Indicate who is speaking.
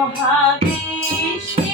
Speaker 1: মহাবিশ্বে